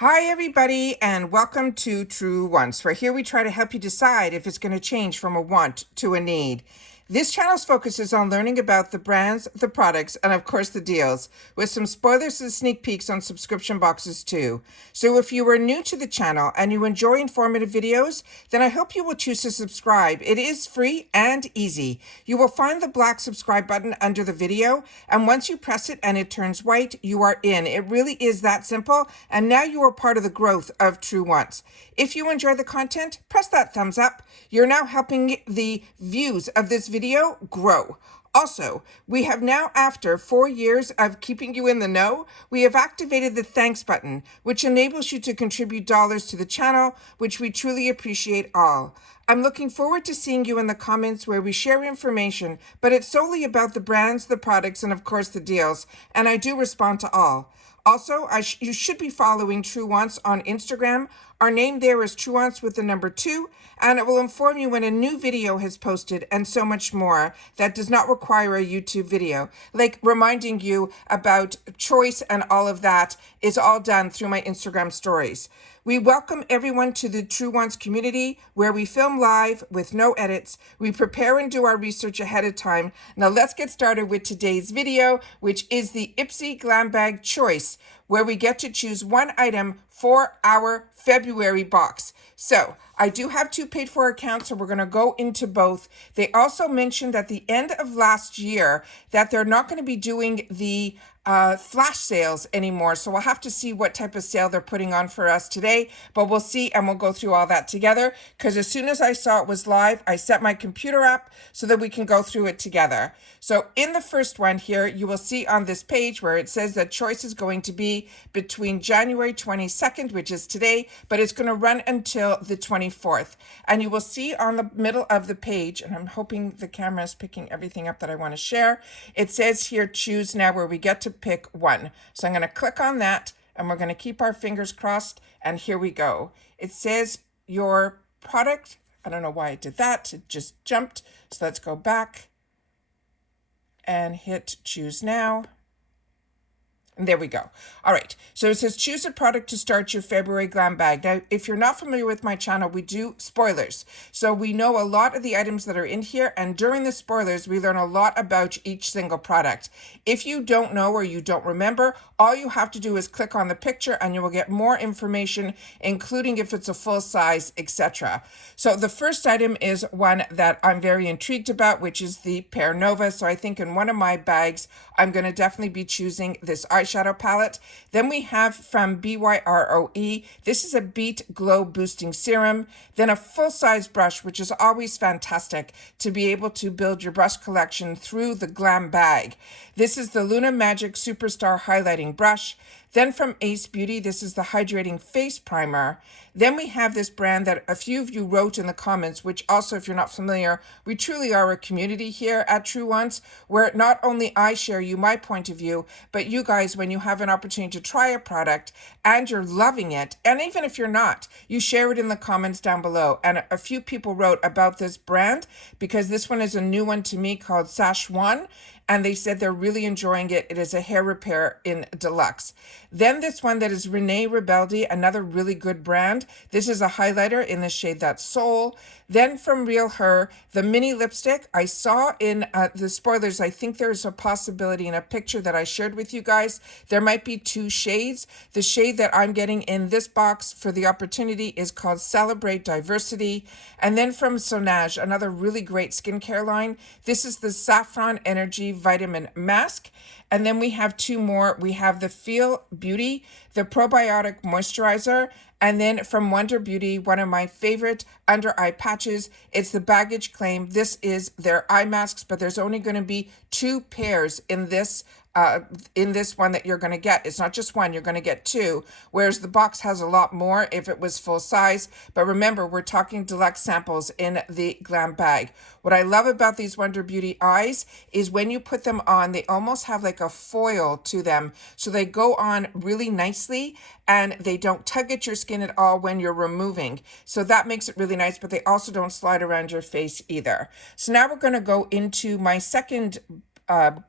Hi, everybody, and welcome to Truewants, where here we try to help you decide if it's going to change from a want to a need. This channel's focus is on learning about the brands, the products, and of course the deals, with some spoilers and sneak peeks on subscription boxes too. So if you are new to the channel and you enjoy informative videos, then I hope you will choose to subscribe. It is free and easy. You will find the black subscribe button under the video, and once you press it and it turns white, you are in. It really is that simple, and now you are part of the growth of Truewants. If you enjoy the content, press that thumbs up. You're now helping the views of this video grow. Also, we have now, after 4 years of keeping you in the know, we have activated the thanks button, which enables you to contribute dollars to the channel, which we truly appreciate all. I'm looking forward to seeing you in the comments where we share information, but it's solely about the brands, the products, and of course the deals, and I do respond to all. Also, you should be following Truewants on Instagram. Our name there is Truewants with the number 2, and it will inform you when a new video has posted and so much more that does not require a YouTube video. Like reminding you about choice and all of that is all done through my Instagram stories. We welcome everyone to the Truewants community where we film live with no edits. We prepare and do our research ahead of time. Now let's get started with today's video, which is the IPSY GlamBag choice, where we get to choose one item for our February box. So I do have 2 paid for accounts, so we're going to go into both. They also mentioned at the end of last year that they're not going to be doing the flash sales anymore. So we'll have to see what type of sale they're putting on for us today, but we'll see, and we'll go through all that together, because as soon as I saw it was live, I set my computer up so that we can go through it together. So in the first one here, you will see on this page where it says that choice is going to be between January 22nd, which is today, but it's going to run until the 24th. And you will see on the middle of the page, and I'm hoping the camera is picking everything up that I want to share, it says here choose now, where we get to pick one. So I'm going to click on that, and we're going to keep our fingers crossed, and here we go. It says your product. I don't know why it did that. It just jumped. So let's go back and hit choose now. And there we go. All right. So it says choose a product to start your February GlamBag. Now, if you're not familiar with my channel, we do spoilers. So we know a lot of the items that are in here. And during the spoilers, we learn a lot about each single product. If you don't know or you don't remember, all you have to do is click on the picture and you will get more information, including if it's a full size, etc. So the first item is one that I'm very intrigued about, which is the Pear Nova. So I think in one of my bags, I'm going to definitely be choosing this eyeshadow palette. Then we have from BYROE, this is a Beat Glow Boosting Serum. Then a full-size brush, which is always fantastic to be able to build your brush collection through the GlamBag. This is the Luna Magic Superstar Highlighting Brush. Then from Ace Beauty, this is the Hydrating Face Primer. Then we have this brand that a few of you wrote in the comments, which also, if you're not familiar, we truly are a community here at Truewants, where not only I share you my point of view, but you guys, when you have an opportunity to try a product and you're loving it, and even if you're not, you share it in the comments down below. And a few people wrote about this brand because this one is a new one to me called Sash One. And they said they're really enjoying it. It is a hair repair in deluxe. Then this one that is Renee Rebeldi, another really good brand. This is a highlighter in the shade That's Soul. Then from Real Her, the mini lipstick. I saw in the spoilers, I think there's a possibility in a picture that I shared with you guys, there might be 2 shades. The shade that I'm getting in this box for the opportunity is called Celebrate Diversity. And then from Sonage, another really great skincare line. This is the Saffron Energy Vitamin Mask. And then we have 2 more. We have the Feel Beauty, the Probiotic Moisturizer, and then from Wonder Beauty, one of my favorite under eye patches, it's the Baggage Claim. This is their eye masks, but there's only going to be 2 pairs in this one that you're going to get. It's not just one, you're going to get 2, whereas the box has a lot more if it was full size. But remember, we're talking deluxe samples in the GlamBag. What I love about these Wonder Beauty eyes is when you put them on, they almost have like a foil to them. So they go on really nicely and they don't tug at your skin at all when you're removing. So that makes it really nice, but they also don't slide around your face either. So now we're going to go into my second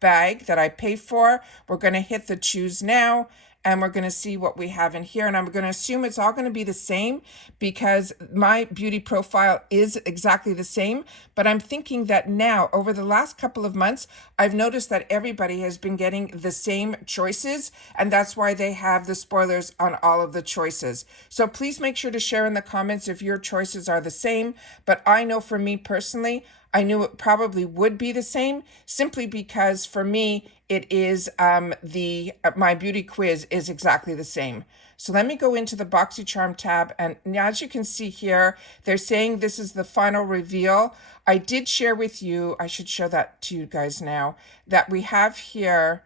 bag that I pay for. We're going to hit the choose now, and we're going to see what we have in here. And I'm going to assume it's all going to be the same because my beauty profile is exactly the same. But I'm thinking that now, over the last couple of months, I've noticed that everybody has been getting the same choices, and that's why they have the spoilers on all of the choices. So please make sure to share in the comments if your choices are the same. But I know for me personally, I knew it probably would be the same simply because for me, it is my beauty quiz is exactly the same. So let me go into the BoxyCharm tab, and as you can see here, they're saying this is the final reveal. I did share with you, I should show that to you guys now, that we have here,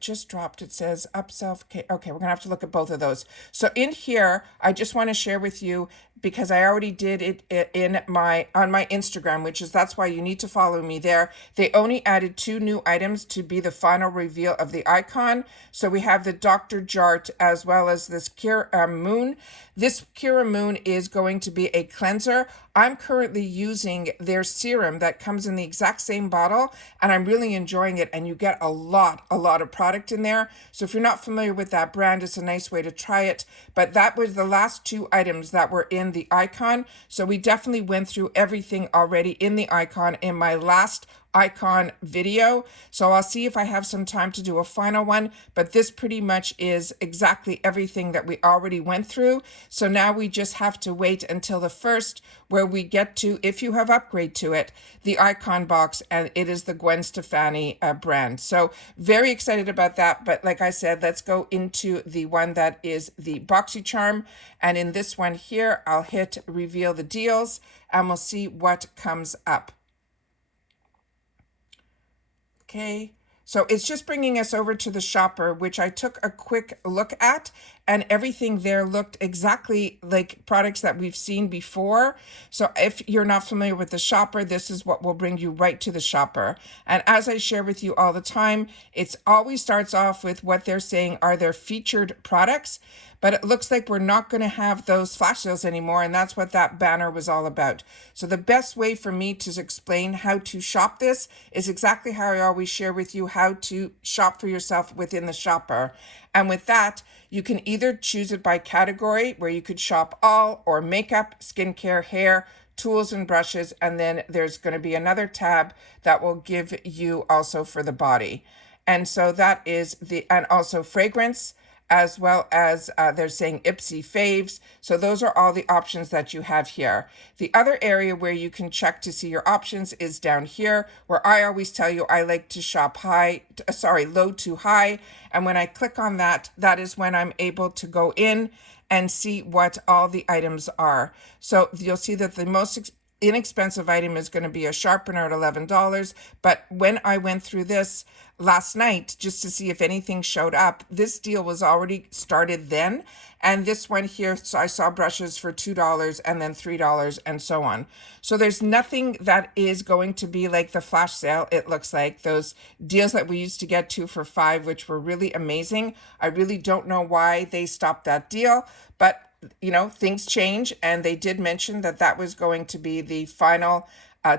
just dropped, it says upsell. Okay, we're gonna have to look at both of those. So in here, I just want to share with you, because I already did it in on my Instagram, that's why you need to follow me there. They only added 2 new items to be the final reveal of the icon. So we have the Dr. Jart as well as this Kira Moon. This Kira Moon is going to be a cleanser. I'm currently using their serum that comes in the exact same bottle, and I'm really enjoying it, and you get a lot of product in there. So if you're not familiar with that brand, it's a nice way to try it. But that was the last 2 items that were in the icon. So we definitely went through everything already in the icon in my last icon video. So I'll see if I have some time to do a final one, but this pretty much is exactly everything that we already went through. So now we just have to wait until the first, where we get to, if you have upgrade to it, the icon box, and it is the Gwen Stefani brand. So very excited about that. But like I said, let's go into the one that is the BoxyCharm. And in this one here, I'll hit reveal the deals, and we'll see what comes up. Okay, so it's just bringing us over to the shopper, which I took a quick look at, and everything there looked exactly like products that we've seen before. So if you're not familiar with the shopper, this is what will bring you right to the shopper. And as I share with you all the time, it's always starts off with what they're saying are their featured products. But it looks like we're not going to have those flash sales anymore, and that's what that banner was all about. So the best way for me to explain how to shop this is exactly how I always share with you how to shop for yourself within the shopper. And with that, you can either choose it by category, where you could shop all, or makeup, skincare, hair, tools and brushes, and then there's going to be another tab that will give you also for the body. And so that is and also fragrance, as well as they're saying IPSY faves. So those are all the options that you have here. The other area where you can check to see your options is down here, where I always tell you I like to shop low to high. And when I click on that, that is when I'm able to go in and see what all the items are. So you'll see that the most inexpensive item is going to be a sharpener at $11. But when I went through this last night just to see if anything showed up, this deal was already started then. And this one here, so I saw brushes for $2 and then $3 and so on. So there's nothing that is going to be like the flash sale. It looks like those deals that we used to get 2 for $5, which were really amazing. I really don't know why they stopped that deal, but you know, things change, and they did mention that that was going to be the final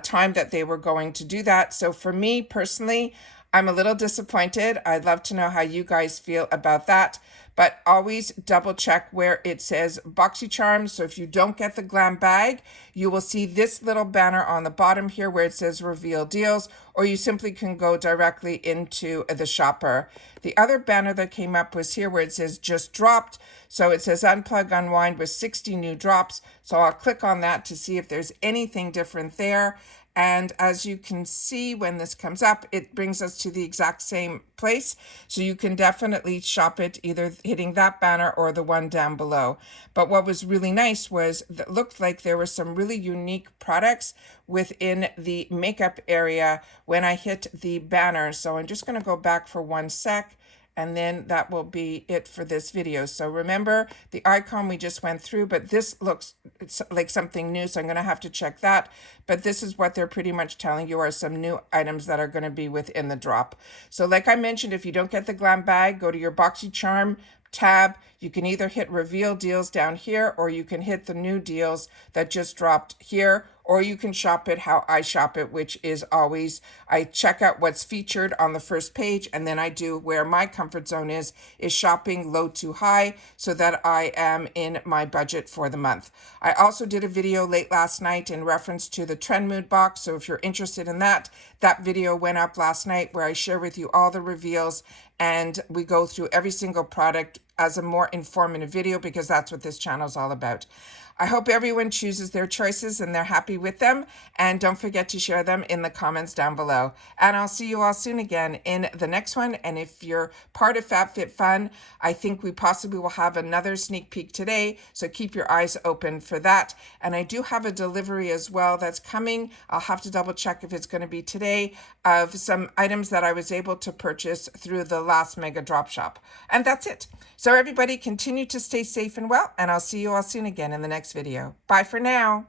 time that they were going to do that. So for me personally, I'm a little disappointed. I'd love to know how you guys feel about that, but always double check where it says BoxyCharm. So if you don't get the GlamBag, you will see this little banner on the bottom here where it says reveal deals, or you simply can go directly into the shopper. The other banner that came up was here where it says just dropped. So it says unplug, unwind with 60 new drops. So I'll click on that to see if there's anything different there. And as you can see, when this comes up, it brings us to the exact same place. So you can definitely shop it either hitting that banner or the one down below. But what was really nice was that looked like there were some really unique products within the makeup area when I hit the banner. So I'm just going to go back for 1 sec. And then that will be it for this video. So remember the icon we just went through, but this looks like something new, so I'm going to have to check that. But this is what they're pretty much telling you are some new items that are going to be within the drop. So like I mentioned, if you don't get the GlamBag, go to your BoxyCharm tab. You can either hit reveal deals down here, or you can hit the new deals that just dropped here, or you can shop it how I shop it, which is always I check out what's featured on the first page, and then I do where my comfort zone is shopping low to high so that I am in my budget for the month. I also did a video late last night in reference to the Trend Mood box, so if you're interested in that, that video went up last night where I share with you all the reveals and we go through every single product as a more informative video, because that's what this channel is all about. I hope everyone chooses their choices and they're happy with them. And don't forget to share them in the comments down below. And I'll see you all soon again in the next one. And if you're part of FabFitFun, I think we possibly will have another sneak peek today. So keep your eyes open for that. And I do have a delivery as well that's coming. I'll have to double check if it's going to be today, of some items that I was able to purchase through the last mega drop shop. And that's it. So everybody continue to stay safe and well, and I'll see you all soon again in the next video. Bye for now.